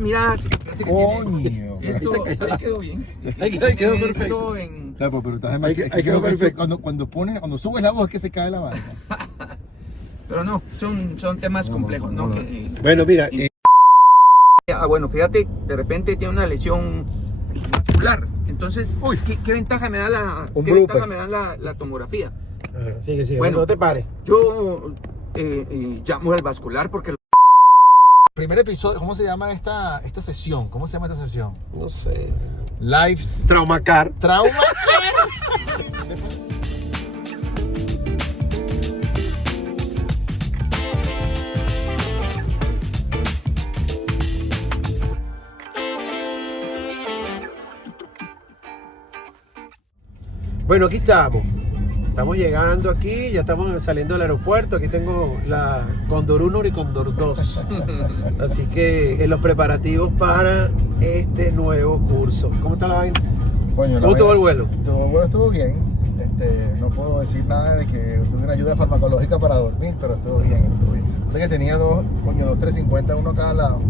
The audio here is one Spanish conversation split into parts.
Mira, fíjate que Coño. esto ahí quedó bien. Ahí quedó perfecto. No, pero estás demasiado. Ahí quedó perfecto. Cuando subes la voz es que se cae la vaina. Pero no, son temas complejos, ¿no? Bueno, mira, Bueno, fíjate, de repente tiene una lesión vascular. Entonces, Uy. ¿qué ventaja me da Un qué blooper. ventaja me da la tomografía? sigue, Bueno. no te pares. Yo llamo al vascular porque Primer episodio, ¿cómo se llama esta sesión? ¿Cómo se llama esta sesión? No sé. Lives Traumacar. Trauma. Bueno, aquí estamos. Estamos llegando aquí, ya estamos saliendo del aeropuerto. Aquí tengo la Condor 1 y Condor 2. Así que en los preparativos para este nuevo curso. ¿Cómo está la vaina? Coño, ¿Cómo estuvo el vuelo? Estuvo bien. No puedo decir nada de que tuve una ayuda farmacológica para dormir, pero estuvo bien. O sea que tenía dos 350, uno a cada lado.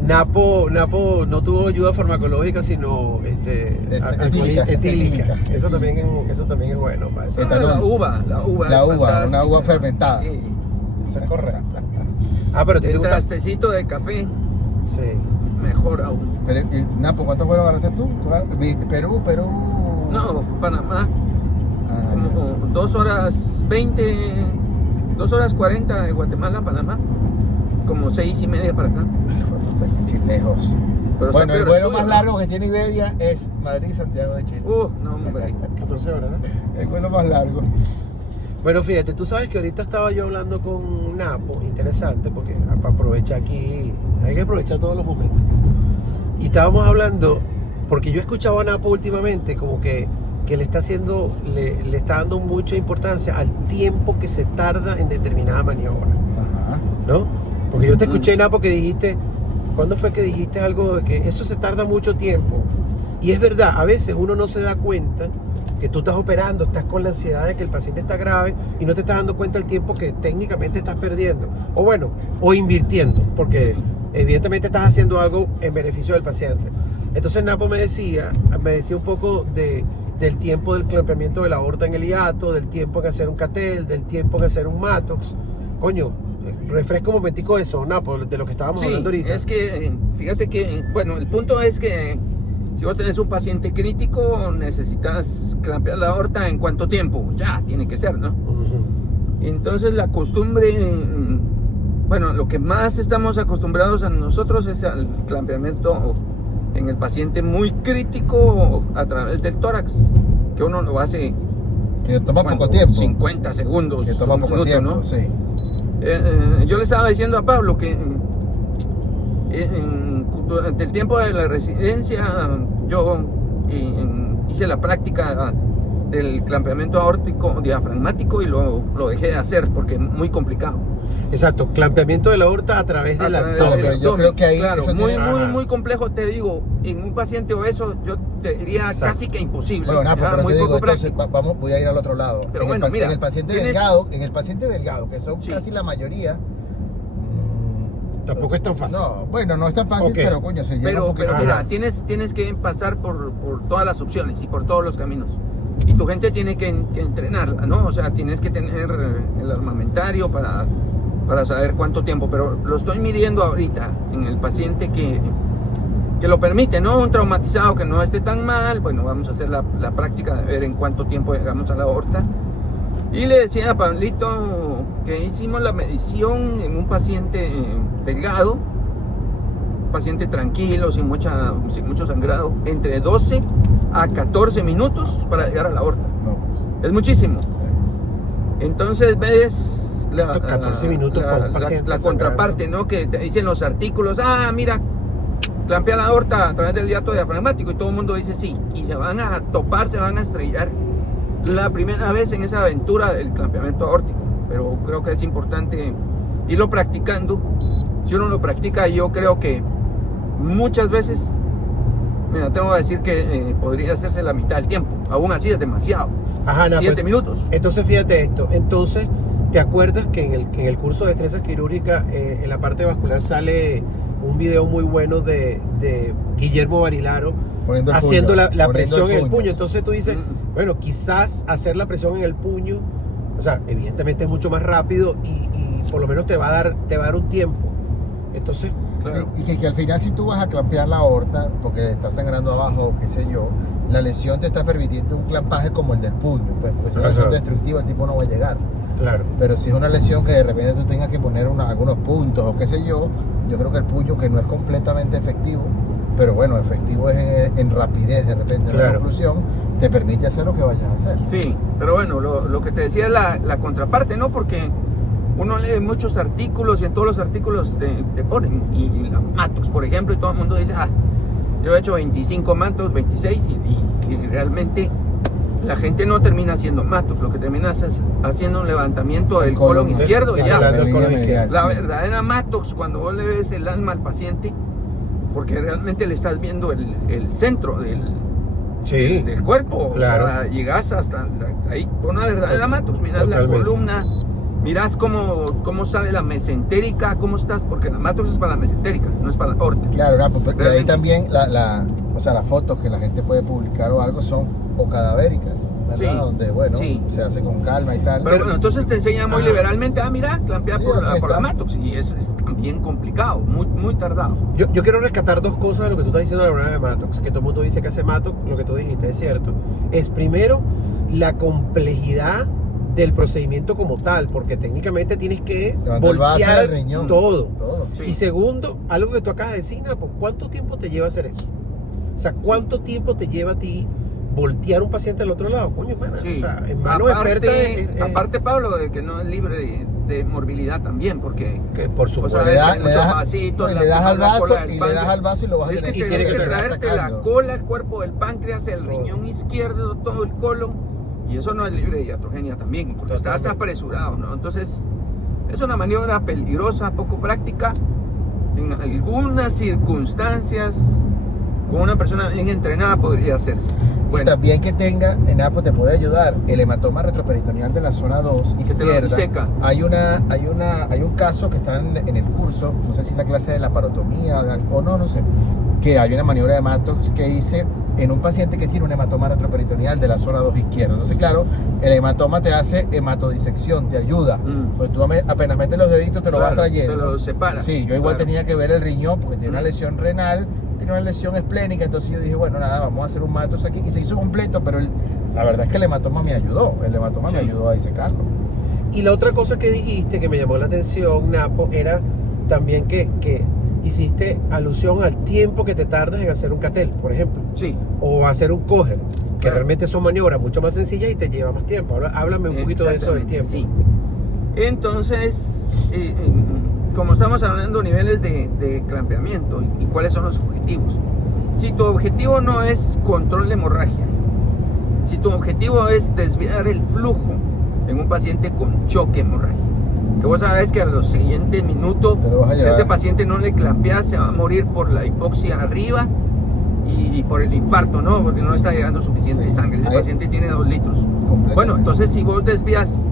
Napo no tuvo ayuda farmacológica, sino etílica. Eso también es bueno. Para eso. la uva Una uva fermentada. Sí. Eso es correcto. Pero ¿te El gusta? trastecito de café, Sí. mejor aún. Pero, Napo, ¿cuántos vuelos agarraste tú? Perú. No, Panamá, Ah, como 2 horas 20, 2 horas 40 de Guatemala a Panamá, como 6:30 para acá. lejos. Pero Bueno, está el peor vuelo tuyo, más ¿no? largo que tiene Iberia es Madrid-Santiago de Chile. No, hombre. 14 horas, ¿no? El vuelo más largo. Bueno, fíjate, tú sabes que ahorita estaba yo hablando con Napo, interesante, porque para aprovechar aquí, hay que aprovechar todos los momentos. Y estábamos hablando, porque yo he escuchado a Napo últimamente como que le está haciendo, le está dando mucha importancia al tiempo que se tarda en determinada maniobra, Ajá. ¿no? Porque yo te escuché, Napo, que dijiste, ¿cuándo fue que dijiste algo de que eso se tarda mucho tiempo? Y es verdad, a veces uno no se da cuenta que tú estás operando, estás con la ansiedad de que el paciente está grave y no te estás dando cuenta del tiempo que técnicamente estás perdiendo. O bueno, o invirtiendo, porque evidentemente estás haciendo algo en beneficio del paciente. Entonces Napo me decía un poco del tiempo del clampeamiento de la aorta en el hiato, del tiempo en hacer un CATEL, del tiempo en hacer un Mattox. Coño, refresca un momentico eso, Napo, de lo que estábamos hablando ahorita. Es que, fíjate que, bueno, el punto es que si vos tenés un paciente crítico, necesitas clampear la aorta en cuánto tiempo. Ya, tiene que ser, ¿no? Entonces la costumbre, bueno, lo que más estamos acostumbrados a nosotros es al clampeamiento en el paciente muy crítico a través del tórax, que uno lo hace Que toma poco tiempo. 50 segundos, Que toma un poco minuto, tiempo, ¿no? sí. Yo le estaba diciendo a Pablo que durante el tiempo de la residencia yo hice la práctica del clampeamiento aórtico diafragmático y lo dejé de hacer porque es muy complicado. Exacto, clampeamiento de la aorta a través del abdomen. pero yo creo que ahí claro, eso muy, tiene- muy, Ajá. muy complejo, te digo, en un paciente obeso yo te diría Exacto. casi que imposible. Bueno, Napo, ya, pero muy te digo, poco entonces práctico. voy a ir al otro lado. Pero en, bueno, el, mira, en el paciente tienes- delgado, que son Sí. casi la mayoría. Tampoco es tan fácil. No, bueno, no es tan fácil, Ok. pero coño, se lleva un Pero poquito. mira, Ajá. tienes que pasar por todas las opciones y por todos los caminos. Y tu gente tiene que entrenarla, ¿no? O sea, tienes que tener el armamentario para saber cuánto tiempo. Pero lo estoy midiendo ahorita en el paciente que lo permite, ¿no? Un traumatizado que no esté tan mal. Bueno, vamos a hacer la práctica de ver en cuánto tiempo llegamos a la aorta. Y le decía a Pablito que hicimos la medición en un paciente delgado, paciente tranquilo, sin mucho sangrado, entre 12 a 14 minutos para llegar a la aorta. No, Es muchísimo. Entonces ves 14 minutos para un paciente la contraparte, ¿no? Que te dicen los artículos, mira, clampea la aorta a través del hiato diafragmático y todo el mundo dice sí. Y se van a topar, se van a estrellar la primera vez en esa aventura del clampeamiento aórtico. Pero creo que es importante irlo practicando. Si uno lo practica, yo creo que muchas veces, mira, tengo que decir que podría hacerse la mitad del tiempo. Aún así es demasiado. Ajá, 7 minutos. Entonces fíjate esto, entonces ¿Te acuerdas que en el curso de destreza quirúrgica, en la parte vascular, sale un video muy bueno de Guillermo Barilaro Poniendo el haciendo puño, la poniendo presión el en el puño. puño? Entonces tú dices, Mm. bueno, quizás hacer la presión en el puño, o sea, evidentemente es mucho más rápido y por lo menos te va a dar un tiempo. Entonces, Claro. Y que al final si tú vas a clampear la aorta porque está sangrando abajo o qué sé yo, la lesión te está permitiendo un clampaje como el del puño, pues, porque si es una lesión destructiva el tipo no va a llegar. claro. Pero si es una lesión que de repente tú tengas que poner algunos puntos o qué sé yo creo que el puño, que no es completamente efectivo, pero bueno, efectivo es en rapidez de repente, en la Claro. conclusión, te permite hacer lo que vayas a hacer. Sí, pero bueno, lo que te decía es la contraparte, ¿no? Porque uno lee muchos artículos y en todos los artículos te ponen, y la Mattox, por ejemplo, y todo el mundo dice, yo he hecho 25 Mattox, 26, y realmente la gente no termina haciendo Mattox, lo que termina es haciendo un levantamiento del colon izquierdo y ya. Hablando del línea colon medial, izquierdo. La sí. verdadera Mattox, cuando vos le ves el alma al paciente, porque realmente le estás viendo el centro Sí, del cuerpo, Claro. o sea, llegas hasta ahí, con una verdadera Mattox, miras Totalmente. la columna, miras cómo sale la mesentérica, cómo estás, porque la Mattox es para la mesentérica, no es para la aorta. Claro, pues, y ahí Realmente. también o sea, las fotos que la gente puede publicar o algo son o cadavéricas, ¿verdad? Sí, Donde, bueno, sí. se hace con calma y tal. Pero bueno, entonces te enseña muy Ajá. liberalmente, mira, clampea Sí, por aquí la está. Mattox, y es también complicado, muy tardado. Yo quiero rescatar dos cosas de lo que tú estás diciendo de la broma de Mattox, que todo el mundo dice que hace Mattox, lo que tú dijiste es cierto. Es primero la complejidad del procedimiento como tal, porque técnicamente tienes que Levantar el vaso, voltear el riñón. todo. Todo. Sí. Y segundo, algo que tú acabas de decir, Napo, ¿cuánto tiempo te lleva hacer eso? O sea, ¿cuánto tiempo te lleva a ti voltear un paciente al otro lado? Coño, hermana, Sí. o sea, en manos expertas Aparte, Pablo, de que no es libre de morbilidad también, porque que por o supuesto. sea, Le das- hay le muchos das- vasitos, no, y le das al lastimas la cola vaso del y le páncreas. das al vaso y lo vas a Es que tener tiene que traerte la sacando. cola, el cuerpo del páncreas, el Todo. riñón izquierdo, todo el colon, y eso no es libre de iatrogenia también, porque estás Totalmente. apresurado, ¿no? Entonces, es una maniobra peligrosa, poco práctica. En algunas circunstancias, con una persona bien entrenada podría hacerse. Y Bueno, también que tenga, en APO te puede ayudar el hematoma retroperitoneal de la zona 2 que te lo izquierda. diseca. Hay un caso que está en el curso, no sé si es la clase de laparotomía o no sé, que hay una maniobra de Mattox que hice en un paciente que tiene un hematoma retroperitoneal de la zona 2 izquierda. Entonces, claro, el hematoma te hace hematodisección, te ayuda. Pues tú apenas metes los deditos te lo vas Claro, trayendo. te lo separa. Sí, yo igual Claro. tenía que ver el riñón porque tiene una Mm. lesión renal, tiene una lesión esplénica, entonces yo dije, bueno, nada, vamos a hacer un Mattox aquí y se hizo completo, pero la verdad es que el hematoma me ayudó, me Sí. ayudó a disecarlo. Y la otra cosa que dijiste que me llamó la atención, Napo, era también que hiciste alusión al tiempo que te tardas en hacer un catel, por ejemplo, Sí. o hacer un coger, que Claro. realmente son maniobras mucho más sencillas y te lleva más tiempo. Háblame un poquito de eso del tiempo. Sí. Entonces, como estamos hablando niveles de clampeamiento y cuáles son los objetivos. Si tu objetivo no es control de hemorragia, si tu objetivo es desviar el flujo en un paciente con choque hemorrágico, que vos sabés que a los siguientes minutos, Te lo vas a si llevar. ese paciente no le clampea, se va a morir por la hipoxia arriba y por el infarto, ¿no? Porque no le está llegando suficiente Sí. sangre. Ese Ahí- paciente tiene 2 litros. Completamente. Bueno, entonces si vos desvías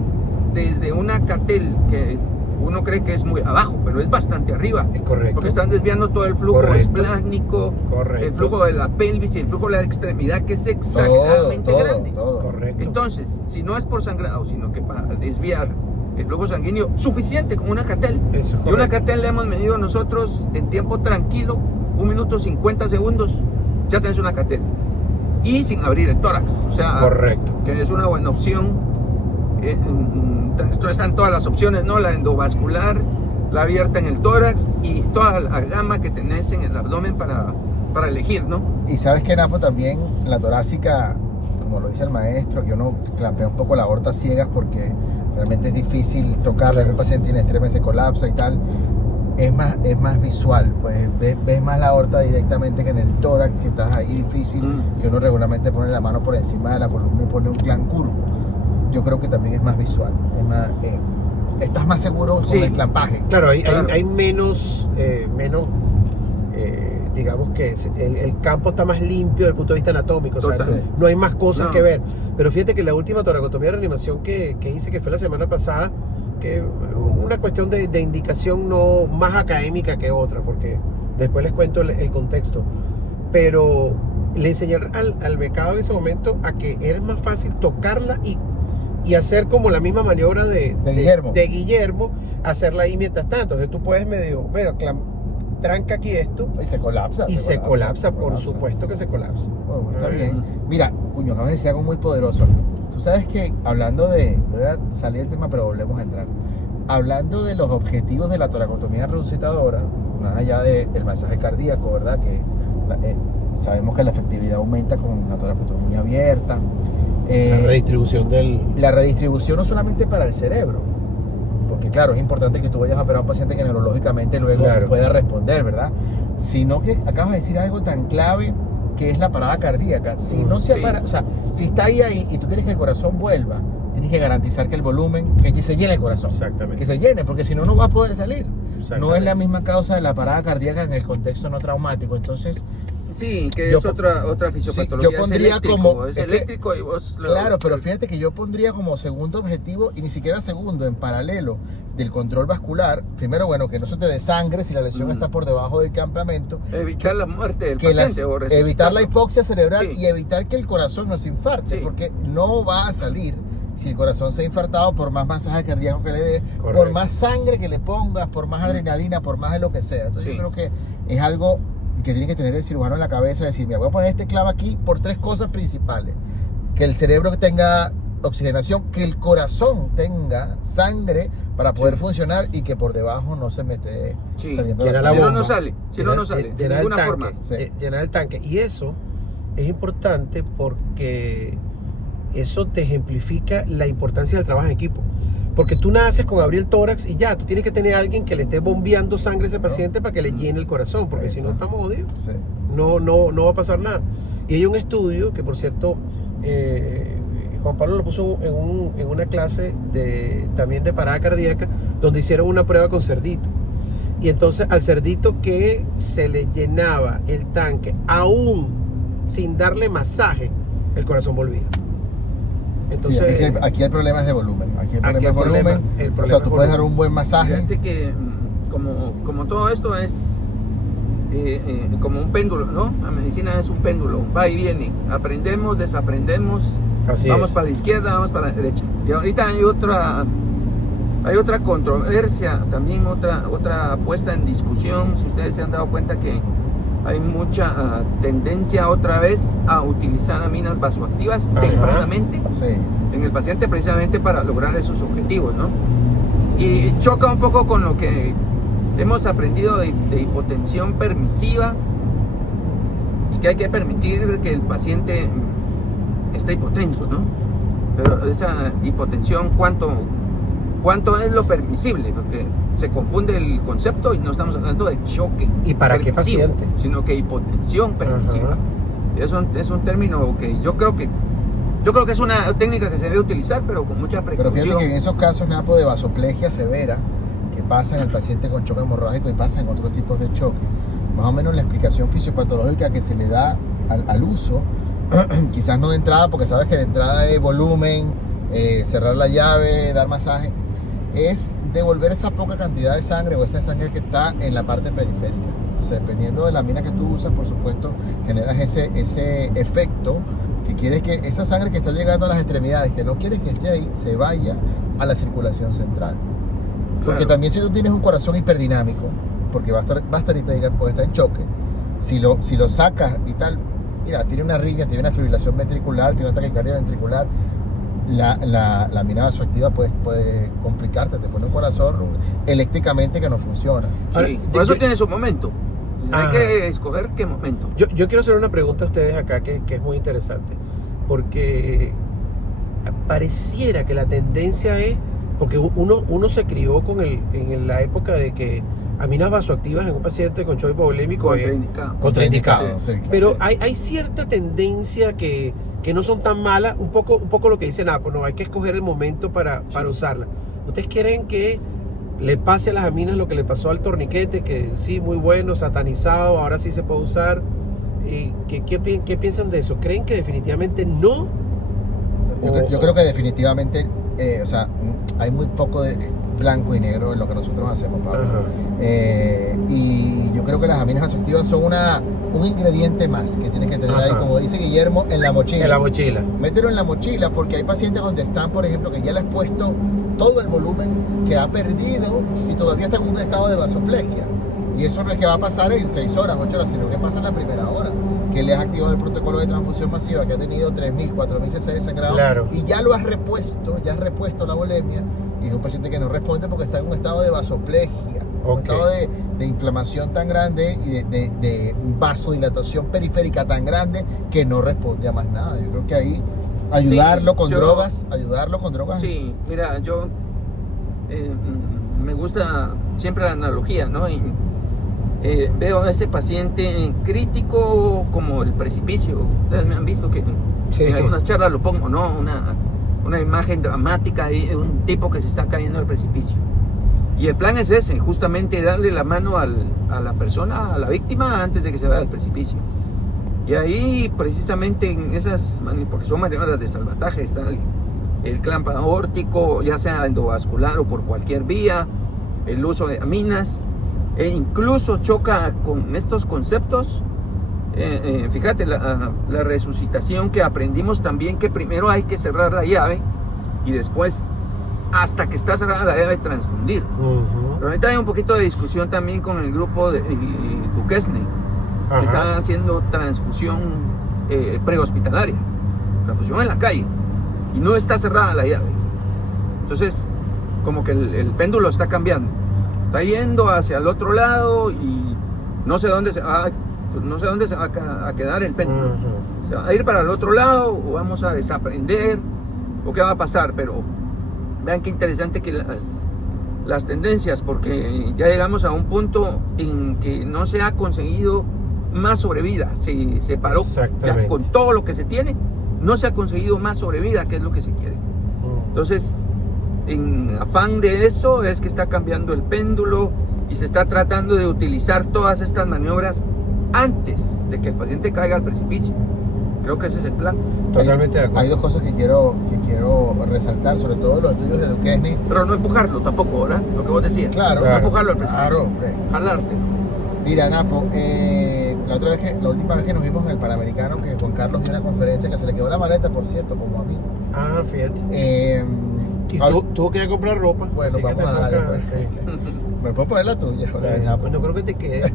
desde una catel que uno cree que es muy abajo, pero es bastante arriba, Es correcto. porque están desviando todo el flujo Correcto. esplácnico, Correcto. el flujo de la pelvis y el flujo de la extremidad, que es exageradamente grande. todo. Correcto. Entonces, si no es por sangrado, sino que para desviar el flujo sanguíneo, suficiente con una catel. Eso es Y una correcto. catel le hemos medido nosotros en tiempo tranquilo, 1 minuto 50 segundos, ya tenés una catel. Y sin abrir el tórax, o sea, Correcto. que es una buena opción. Están todas las opciones, ¿no? La endovascular, la abierta en el tórax y toda la gama que tenés en el abdomen para elegir, ¿no? Y sabes que Napo también, la torácica, como lo dice el maestro, que uno clampea un poco la aorta ciegas porque realmente es difícil tocarla, el paciente tiene extrema, se colapsa y tal. Es más visual, pues ves más la aorta directamente que en el tórax, que estás ahí difícil, que uno regularmente pone la mano por encima de la columna y pone un clan curvo. Yo creo que también es más visual, estás más seguro Sí. con el clampaje. Claro, Claro. hay menos, digamos que el campo está más limpio desde el punto de vista anatómico, o sea, Total. no hay más cosas No. que ver. Pero fíjate que la última toracotomía de reanimación que hice, que fue la semana pasada, que una cuestión de indicación no más académica que otra, porque después les cuento el contexto, pero le enseñé al becado en ese momento a que era más fácil tocarla y hacer como la misma maniobra de Guillermo, hacerla ahí mientras tanto. Entonces tú puedes tranca aquí esto y se colapsa. Se colapsa, por supuesto que se colapsa. Oh, está bien. Mira, Cuño, acabas de decir algo muy poderoso. Tú sabes que hablando voy a salir del tema, pero volvemos a entrar. Hablando de los objetivos de la toracotomía resucitadora, más allá del masaje cardíaco, ¿verdad? Que sabemos que la efectividad aumenta con la toracotomía abierta. La redistribución no solamente para el cerebro, porque claro, es importante que tú vayas a operar a un paciente que neurológicamente luego pueda responder, ¿verdad? Sino que acabas de decir algo tan clave que es la parada cardíaca. Si no se para, o sea, si está ahí y tú quieres que el corazón vuelva, tienes que garantizar que el volumen, que se llene el corazón. Exactamente. Que se llene, porque si no, no va a poder salir. No es la misma causa de la parada cardíaca en el contexto no traumático. Entonces, sí, que es otra fisiopatología. Sí, yo pondría es eléctrico y vos claro, pero fíjate que yo pondría como segundo objetivo, y ni siquiera segundo, en paralelo del control vascular. Primero, bueno, que no se te desangre si la lesión está por debajo del campamento. Evitar la muerte del paciente. Evitar la hipoxia cerebral y evitar que el corazón no se infarte, Sí. porque no va a salir si el corazón se ha infartado por más masaje cardíaco que le des, Correcto. por más sangre que le pongas, por más adrenalina, por más de lo que sea. Entonces yo creo que es algo que tiene que tener el cirujano en la cabeza, decir, mira, voy a poner este clavo aquí por 3 cosas principales: que el cerebro tenga oxigenación, que el corazón tenga sangre para poder funcionar, y que por debajo no se me esté saliendo Llenar la Si no, bomba. no sale. Si no, no sale. De Llenar el ninguna tanque, forma. llenar el tanque. Y eso es importante porque eso te ejemplifica la importancia del trabajo en equipo. Porque tú naces con abrir el tórax y ya, tú tienes que tener a alguien que le esté bombeando sangre a ese paciente para que le llene el corazón, porque si no estamos jodidos. Sí. No va a pasar nada. Y hay un estudio que, por cierto, Juan Pablo lo puso en una clase también de parada cardíaca, donde hicieron una prueba con cerdito. Y entonces al cerdito que se le llenaba el tanque, aún sin darle masaje, el corazón volvía. Entonces, sí, aquí el problema es de volumen. Aquí el problema es volumen. O sea, tú puedes dar un buen masaje. Fíjate que como todo esto es como un péndulo, ¿no? La medicina es un péndulo, va y viene. Aprendemos, desaprendemos, vamos para la izquierda, vamos para la derecha. Y ahorita hay otra controversia, también otra puesta en discusión. Si ustedes se han dado cuenta que hay mucha tendencia otra vez a utilizar aminas vasoactivas tempranamente en el paciente, precisamente para lograr esos objetivos, ¿no? Y choca un poco con lo que hemos aprendido de hipotensión permisiva, y que hay que permitir que el paciente esté hipotenso, ¿no? Pero esa hipotensión, ¿cuánto es lo permisible? Porque se confunde el concepto y no estamos hablando de choque. ¿Y para qué paciente? Sino que hipotensión permisiva. Es un término que yo creo que es una técnica que se debe utilizar, pero con mucha precaución. Pero fíjate que en esos casos, Napo, de vasoplegia severa, que pasa en el paciente con choque hemorrágico y pasa en otros tipos de choque, más o menos la explicación fisiopatológica que se le da al uso, quizás no de entrada, porque sabes que de entrada es volumen, cerrar la llave, dar masaje, es devolver esa poca cantidad de sangre o esa sangre que está en la parte periférica. O sea, dependiendo de la mina que tú usas, por supuesto, generas ese efecto que quieres que esa sangre que está llegando a las extremidades, que no quieres que esté ahí, se vaya a la circulación central. Porque también si tú tienes un corazón hiperddinámico, porque va a estar hiperdinámico, porque está en choque, si lo sacas y tal, mira, tiene una arritmia, tiene una fibrilación ventricular, tiene una taquicardia ventricular, la mina vasoactiva puede complicarte, te pone un corazón eléctricamente que no funciona. Sí, por eso tiene su momento. Hay que escoger qué momento. Yo quiero hacer una pregunta a ustedes acá que es muy interesante, porque pareciera que la tendencia es, porque uno se crió en la época de que aminas vasoactivas en un paciente con choque hipovolémico contraindicado. Sí, claro. Pero hay cierta tendencia que no son tan malas, un poco lo que dice Napo, no, hay que escoger el momento para usarla. ¿Ustedes quieren que le pase a las aminas lo que le pasó al torniquete, que sí, muy bueno, satanizado, ahora sí se puede usar? ¿Qué piensan de eso? ¿Creen que definitivamente no? Yo creo que definitivamente, o sea, hay muy poco blanco y negro en lo que nosotros hacemos, Pablo. Ajá. Y yo creo que las aminas vasoactivas son un ingrediente más que tienes que tener ahí, Ajá. como dice Guillermo, en la mochila. En la mochila. Mételo en la mochila, porque hay pacientes donde están, por ejemplo, que ya le has puesto todo el volumen que ha perdido y todavía está en un estado de vasoplegia. Y eso no es que va a pasar en 6 horas, 8 horas, sino que pasa en la primera hora. Que le has activado el protocolo de transfusión masiva, que ha tenido 3.000, 4.000 cc de sangrado. Claro. Y ya lo has repuesto, ya has repuesto la volemia. Y es un paciente que no responde porque está en un estado de vasoplegia. Un Ok. estado de inflamación tan grande y de vasodilatación periférica tan grande que no responde a más nada. Yo creo que ahí ayudarlo con drogas. Sí, mira, yo me gusta siempre la analogía, ¿no? Y, veo a este paciente crítico como el precipicio. Ustedes me han visto que Sí. en algunas charlas lo pongo, ¿no? Una imagen dramática ahí de un tipo que se está cayendo al precipicio. Y el plan es ese, justamente darle la mano a la persona, a la víctima, antes de que se vaya al precipicio. Y ahí, precisamente en esas, porque son maniobras de salvataje, está el clamp aórtico, ya sea endovascular o por cualquier vía, el uso de aminas, e incluso choca con estos conceptos. Fíjate, la resucitación que aprendimos también, que primero hay que cerrar la llave y después, hasta que está cerrada la llave, transfundir. Ujú. Pero ahorita hay un poquito de discusión también con el grupo de Duquesne, Ajá. que están haciendo transfusión prehospitalaria, transfusión en la calle, y no está cerrada la llave. Entonces, como que el péndulo está cambiando, está yendo hacia el otro lado y no sé dónde se va a quedar el péndulo. Ujú. ¿Se va a ir para el otro lado o vamos a desaprender o qué va a pasar? Pero vean qué interesante que las tendencias, porque ya llegamos a un punto en que no se ha conseguido más sobrevida. Se paró Exactamente. ya con todo lo que se tiene, no se ha conseguido más sobrevida, que es lo que se quiere. Ujú. Entonces, en afán de eso es que está cambiando el péndulo y se está tratando de utilizar todas estas maniobras antes de que el paciente caiga al precipicio. Creo que ese es el plan. Totalmente de acuerdo. Hay dos cosas que quiero resaltar, sobre todo los estudios de Duquesne. Pero no empujarlo tampoco, ¿verdad? Lo que vos decías. Claro, No empujarlo al precipicio. Claro, hombre. Jalártelo. Mira, Napo, la última vez que nos vimos en el Panamericano, que Juan Carlos dio una conferencia que se le quedó la maleta, por cierto, como a mí. Ah, fíjate. Y Ahora- tuvo que ir a comprar ropa. Bueno, así que vamos te a darle, toca- pues. sí. ¿Me puedo poner la tuya? Napo? Pues no creo que te quede.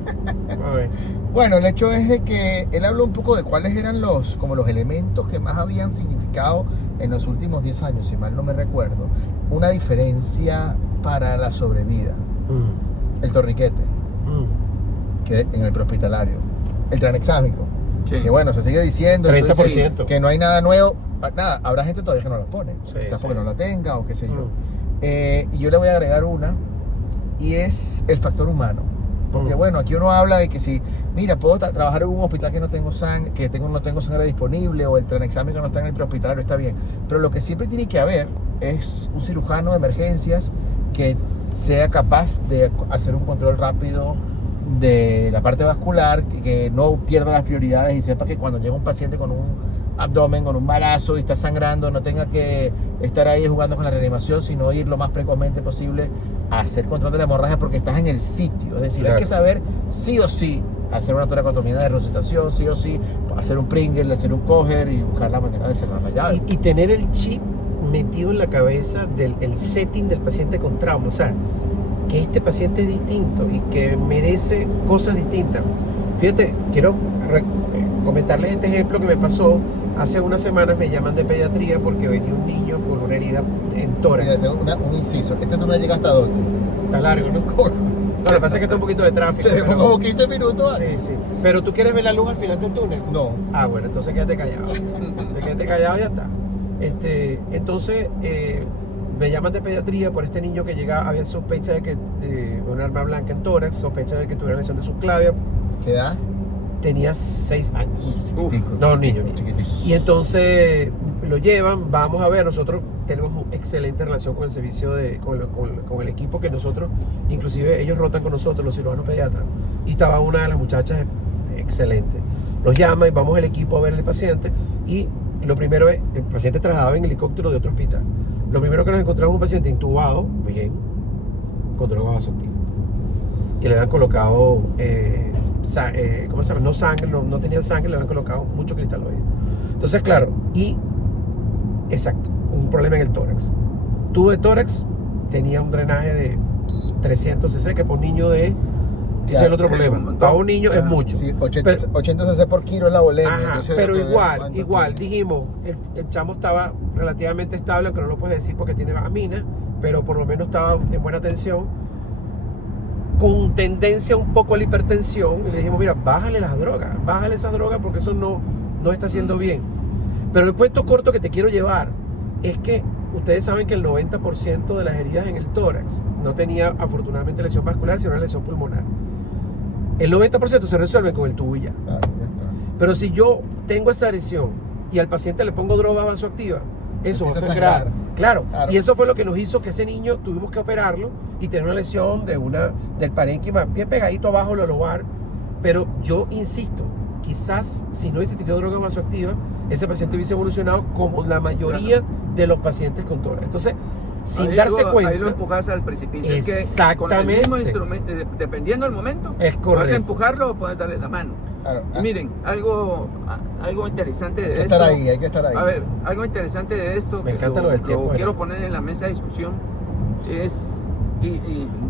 A ver. Bueno, el hecho es de que él habló un poco de cuáles eran los elementos que más habían significado en los últimos 10 años, si mal no me recuerdo, una diferencia para la sobrevida. Mm, El torniquete, mm. que en el prehospitalario. El tranexámico, Sí. que bueno, se sigue diciendo 30%. que no hay nada nuevo. Nada, habrá gente todavía que no lo pone, Sí, quizás sí. porque no la tenga o qué sé yo. Mm. Y yo le voy a agregar una, y es el factor humano. Porque Mm. bueno, aquí uno habla de que si, mira, puedo trabajar en un hospital que no tengo sangre, no tengo sangre disponible, o el tranexámico no está en el prehospitalario, está bien. Pero lo que siempre tiene que haber es un cirujano de emergencias que sea capaz de hacer un control rápido de la parte vascular, que no pierda las prioridades y sepa que cuando llega un paciente con un abdomen, con un balazo y está sangrando, no tenga que estar ahí jugando con la reanimación, sino ir lo más precozmente posible a hacer control de la hemorragia porque estás en el sitio. Es decir, Claro. hay que saber sí o sí hacer una toracotomía de resucitación, sí o sí hacer un Pringle, hacer un coger y buscar la manera de cerrar la llave. Y tener el chip metido en la cabeza del el setting del paciente con trauma. O sea, que este paciente es distinto y que merece cosas distintas. Fíjate, quiero comentarles este ejemplo que me pasó. Hace unas semanas me llaman de pediatría porque venía un niño con una herida en tórax. Mira, tengo un inciso. Este tú no llegas hasta dónde. Está largo, ¿no? No, lo que pasa es que está un poquito de tráfico. Tenemos pero- como 15 minutos. Sí, sí. Pero tú quieres ver la luz al final del túnel. No. Ah, bueno, entonces quédate callado. Quédate callado y ya está. Entonces, me llaman de pediatría por este niño que llega, había sospecha de que un arma blanca en tórax, sospecha de que tuviera lesión de subclavia. ¿Qué edad? Tenía 6 años. Chiquitico. No, niño. Chiquitico. Y entonces lo llevan, vamos a ver, nosotros tenemos una excelente relación con el servicio, con el equipo que nosotros, inclusive ellos rotan con nosotros, los cirujanos pediatras, y estaba una de las muchachas excelente. Nos llama y vamos al equipo a ver al paciente y lo primero es, el paciente trasladado en helicóptero de otro hospital. Lo primero que nos encontramos es un paciente intubado, bien, con droga vasoactiva. Y le habían colocado, ¿cómo se llama? No sangre, no tenían sangre, le habían colocado mucho cristaloide. Entonces, claro, exacto, un problema en el tórax. Tubo de tórax, tenía un drenaje de 300 cc, que por un niño ese es el otro problema. Para un niño es mucho. Sí, 80 cc por kilo es la bolemia. Ajá, pero igual, dijimos, el chamo estaba relativamente estable, aunque no lo puedes decir porque tiene amina, pero por lo menos estaba en buena tensión, con tendencia un poco a la hipertensión, y le dijimos, mira, bájale esa droga porque eso no está haciendo bien. Pero el cuento corto que te quiero llevar es que ustedes saben que el 90% de las heridas en el tórax no tenía afortunadamente lesión vascular, sino una lesión pulmonar. El 90% se resuelve con el tubo y ya. Claro, ya está. Pero si yo tengo esa lesión y al paciente le pongo droga vasoactiva, eso va a ser grave. Claro, y eso fue lo que nos hizo que ese niño tuvimos que operarlo y tener una lesión del parénquima bien pegadito abajo del lobar. Pero yo insisto, quizás si no hubiese tenido droga vasoactiva, ese paciente hubiese evolucionado como la mayoría de los pacientes con tórax. Entonces, sin darse cuenta, ahí lo empujas al precipicio. Exactamente. Es que con el mismo instrumento, dependiendo del momento, es correcto. vas a empujarlo o puedes darle la mano. Claro. Y miren, algo interesante de esto. Hay que estar ahí. A ver, algo interesante de esto. Me encanta lo del tiempo. Quiero poner en la mesa de discusión. Es.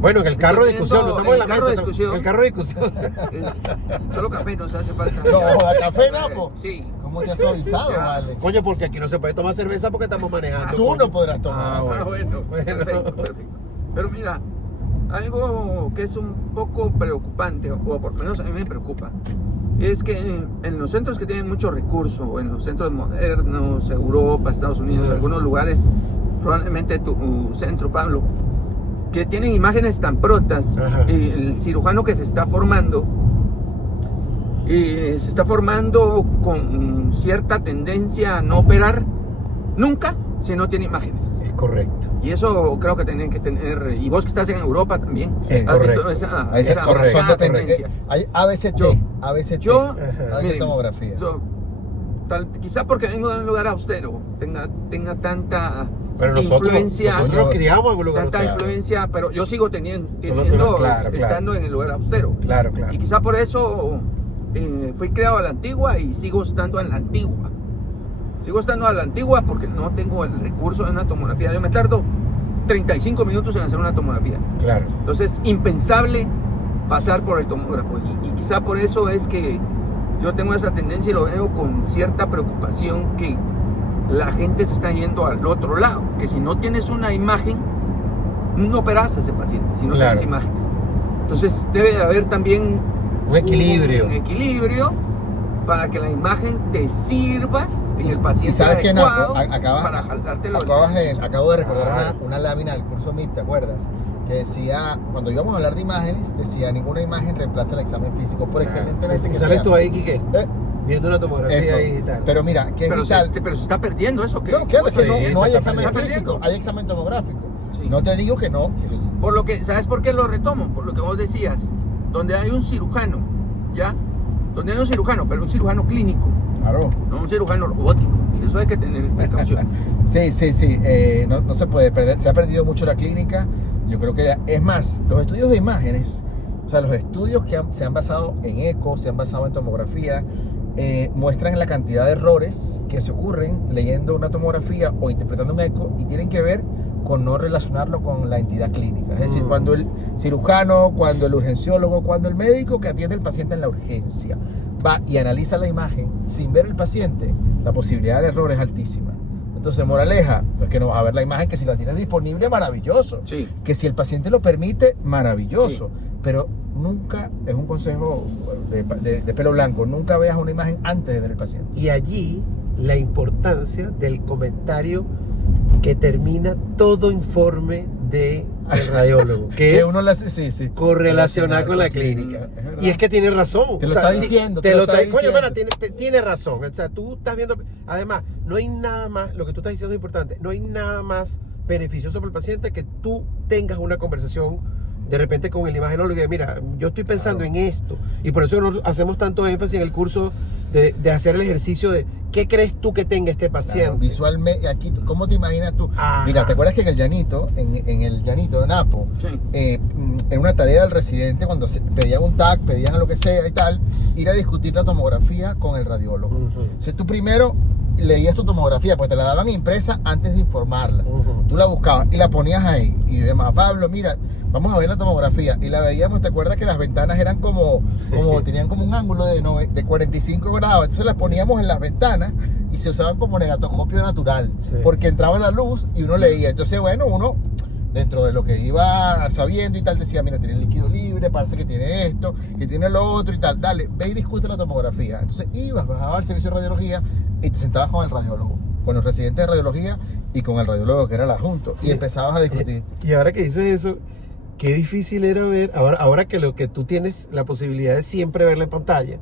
Bueno, en el carro de discusión, no estamos en la carro mesa. de discusión. En el carro de discusión. Solo café nos hace falta. No, café no, po. Sí. ¿Cómo te has suavizado, vale? Coño, porque aquí no se puede tomar cerveza porque estamos manejando. Tú no podrás tomar. Ah, bueno. Perfecto. Pero mira, algo que es un poco preocupante, o por lo menos a mí me preocupa, es que en los centros que tienen mucho recurso, en los centros modernos, Europa, Estados Unidos, algunos lugares, probablemente tu centro, Pablo, que tienen imágenes tan prontas, el cirujano que se está formando con cierta tendencia a no operar nunca si no tiene imágenes. Es correcto. Y eso creo que tienen que tener, y vos que estás en Europa también, Sí, has correcto. visto Ahí se esa correcto. tendencia. Hay ABCT, Yo, ABCT tomografía. Quizá porque vengo de un lugar austero, tenga tanta Pero nosotros nos criamos en un lugar tanta austero. influencia, pero yo sigo teniendo claro. estando en el lugar austero. Claro. Y quizá por eso fui creado a la antigua y sigo estando en la antigua. Sigo estando a la antigua porque no tengo el recurso de una tomografía. Yo me tardo 35 minutos en hacer una tomografía. Claro. Entonces, impensable pasar por el tomógrafo. Y quizá por eso es que yo tengo esa tendencia y lo veo con cierta preocupación que la gente se está yendo al otro lado. Que si no tienes una imagen, no operas a ese paciente, si no tienes imágenes. Entonces, debe de haber también un equilibrio. Un equilibrio para que la imagen te sirva en el paciente ¿Y sabes qué, adecuado Napo? para jalártelo. Acabo de recordar una lámina del curso MIP, ¿te acuerdas? Que decía, cuando íbamos a hablar de imágenes, decía, ninguna imagen reemplaza el examen físico, por excelentemente que sales sea. tú ahí, Quique, viendo una tomografía digital. Pero mira, que es vital. Pero se está perdiendo eso. No, claro que no hay examen está físico, hay examen tomográfico. Sí. No te digo que no. Por lo que, ¿sabes por qué lo retomo? Por lo que vos decías, donde hay un cirujano, ¿ya? Donde hay un cirujano, pero un cirujano clínico. Claro. No un cirujano robótico. Y eso hay que tener precaución. Sí. No se puede perder. Se ha perdido mucho la clínica. Yo creo que es más, los estudios de imágenes, o sea, los estudios que se han basado en eco, se han basado en tomografía, muestran la cantidad de errores que se ocurren leyendo una tomografía o interpretando un eco y tienen que ver con no relacionarlo con la entidad clínica. Es decir, cuando el cirujano, cuando el urgenciólogo, cuando el médico que atiende al paciente en la urgencia va y analiza la imagen sin ver el paciente, la posibilidad de error es altísima. Entonces, moraleja, no es que no vas a ver la imagen, que si la tienes disponible, maravilloso. Sí. Que si el paciente lo permite, maravilloso. Sí. Pero nunca, es un consejo de pelo blanco, nunca veas una imagen antes de ver el paciente. Y allí la importancia del comentario que termina todo informe del radiólogo, que es uno correlacionar con la clínica. Y es que tiene razón. Te lo está diciendo. Coño, mira, tiene razón. O sea, tú estás viendo. Además, no hay nada más, lo que tú estás diciendo es importante, no hay nada más beneficioso para el paciente que tú tengas una conversación de repente con el imagenólogo y mira, yo estoy pensando en esto. Y por eso hacemos tanto énfasis en el curso de hacer el ejercicio de qué crees tú que tenga este paciente. Claro, visualmente, aquí, ¿cómo te imaginas tú? Ajá. Mira, ¿te acuerdas que en el Llanito, en el Llanito de Napo, Sí. en una tarea del residente, cuando pedían un TAC, pedían lo que sea y tal, ir a discutir la tomografía con el radiólogo? Ujú. Entonces tú primero leías tu tomografía, pues te la daban impresa antes de informarla. Ujú. Tú la buscabas y la ponías ahí. Y yo llamaba, Pablo, mira, vamos a ver la tomografía. Y la veíamos, ¿te acuerdas que las ventanas eran tenían como un ángulo de 45 grados? Entonces las poníamos en las ventanas y se usaban como negatoscopio natural. Sí. Porque entraba la luz y uno leía. Entonces, bueno, uno, dentro de lo que iba sabiendo y tal, decía, mira, tiene líquido libre, parece que tiene esto, que tiene lo otro y tal. Dale, ve y discute la tomografía. Entonces ibas, bajabas al servicio de radiología y te sentabas con el radiólogo, con los residentes de radiología y con el radiólogo que era el adjunto. Y empezabas a discutir. Y ahora que dices eso, qué difícil era ver, ahora que lo que tú tienes la posibilidad de siempre verla en pantalla.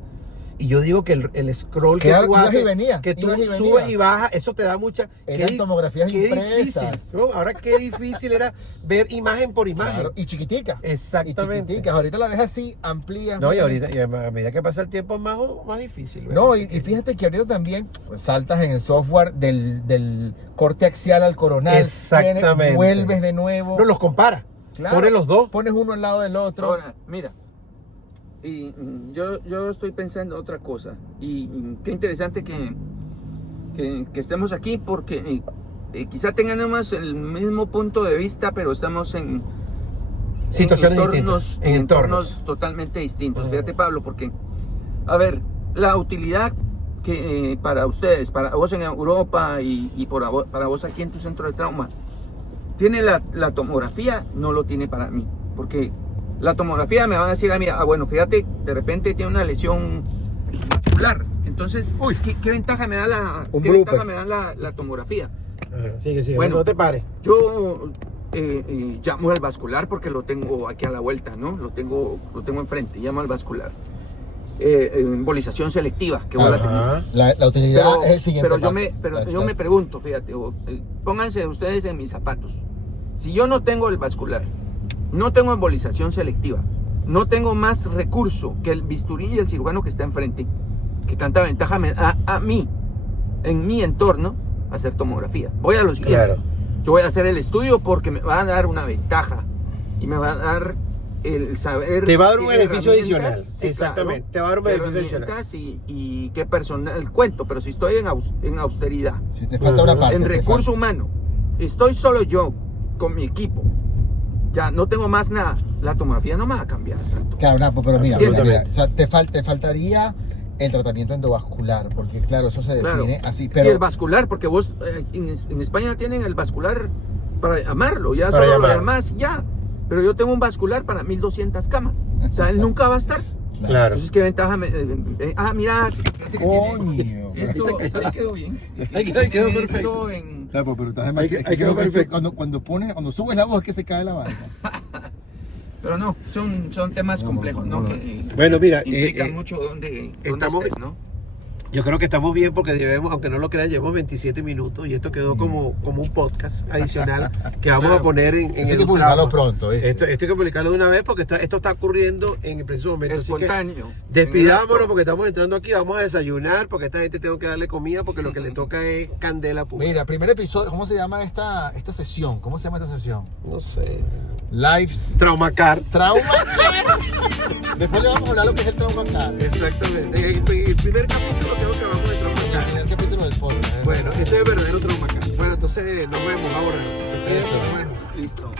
Y yo digo que el scroll que Claro, tú ibas haces, y venías, que tú ibas y venías. subes y bajas, eso te da mucha... Eran tomografías qué impresas. difícil, ¿no? Ahora qué difícil era ver imagen por imagen. Claro, y chiquitica. Exactamente. Y chiquiticas. Ahorita la ves así, amplías. No, y ahorita, y a medida que pasa el tiempo es más difícil. ¿verdad? No, y fíjate que ahorita también pues, saltas en el software del corte axial al coronal. Exactamente. Vuelves de nuevo. No, los compara. Claro, Pone los dos. Pones uno al lado del otro. Ahora, mira, y yo estoy pensando otra cosa. Y qué interesante que estemos aquí porque quizá tengamos el mismo punto de vista, pero estamos en Situaciones entornos, distintas. en entornos totalmente distintos. Fíjate, Pablo, porque, a ver, la utilidad que para ustedes, para vos en Europa y para vos aquí en tu centro de trauma, tiene la tomografía, no lo tiene para mí. Porque la tomografía me va a decir a mí, bueno, fíjate, de repente tiene una lesión vascular. Entonces, ¿qué ventaja me da la tomografía? Ajá, sigue, Bueno, no te pares. Yo llamo al vascular porque lo tengo aquí a la vuelta, ¿no? Lo tengo enfrente, llamo al vascular. Embolización selectiva, que vos la tenés. La utilidad es el siguiente Pero paso. yo me pregunto, fíjate, pónganse ustedes en mis zapatos. Si yo no tengo el vascular, no tengo embolización selectiva, no tengo más recurso que el bisturí y el cirujano que está enfrente, que tanta ventaja me da a mí, en mi entorno, hacer tomografía. Voy a lo siguiente. Claro. Yo voy a hacer el estudio porque me va a dar una ventaja y me va a dar el saber. Te va a dar un qué beneficio herramientas, adicional. sí, Exactamente. claro, Te va a dar un qué beneficio adicional. herramientas y qué personal cuento. Pero si estoy en austeridad, Si te falta una parte. en te recurso falta. humano, estoy solo yo con mi equipo, ya no tengo más nada, la tomografía no me va a cambiar tanto. Claro, Napo, pero mira, Absolutamente. o sea, te faltaría el tratamiento endovascular, porque claro, eso se Claro. define así, Y pero el vascular, porque vos en España tienen el vascular para llamarlo, ya Para solo llamar. lo llamás ya. Pero yo tengo un vascular para 1200 camas. O sea, él nunca va a estar. Claro. Entonces, ¿qué ventaja mira, fíjate que Coño. tiene esto, ahí quedó bien. Ahí quedó Tiene perfecto. esto en- Napo, pero estás Ahí quedó perfecto. cuando subes la voz es que se cae la vaina. Pero no, son temas complejos, ¿no? Que Bueno, mira, implican mucho dónde estamos- estés, ¿no? yo creo que estamos bien porque llevamos, aunque no lo crean, llevamos 27 minutos y esto quedó como un podcast adicional que vamos a poner en Eso hay el que publicarlo trauma. pronto, ¿viste? Esto hay que publicarlo de una vez porque esto está ocurriendo en el preciso momento. Así que Espontáneo. despidámonos porque estamos entrando aquí, vamos a desayunar porque a esta gente tengo que darle comida porque lo que le toca es candela pura. Mira, primer episodio, ¿cómo se llama esta sesión? ¿Cómo se llama esta sesión? No sé. Lives Traumacar. Trauma Car. Después le vamos a hablar lo que es el Trauma Car. Exactamente. En el primer capítulo creo que vamos a El Traumacar. primer capítulo del podcast. ¿eh? Bueno, este es el verdadero Traumacar. Bueno, entonces nos vemos ahora. Eso. Bueno. Listo.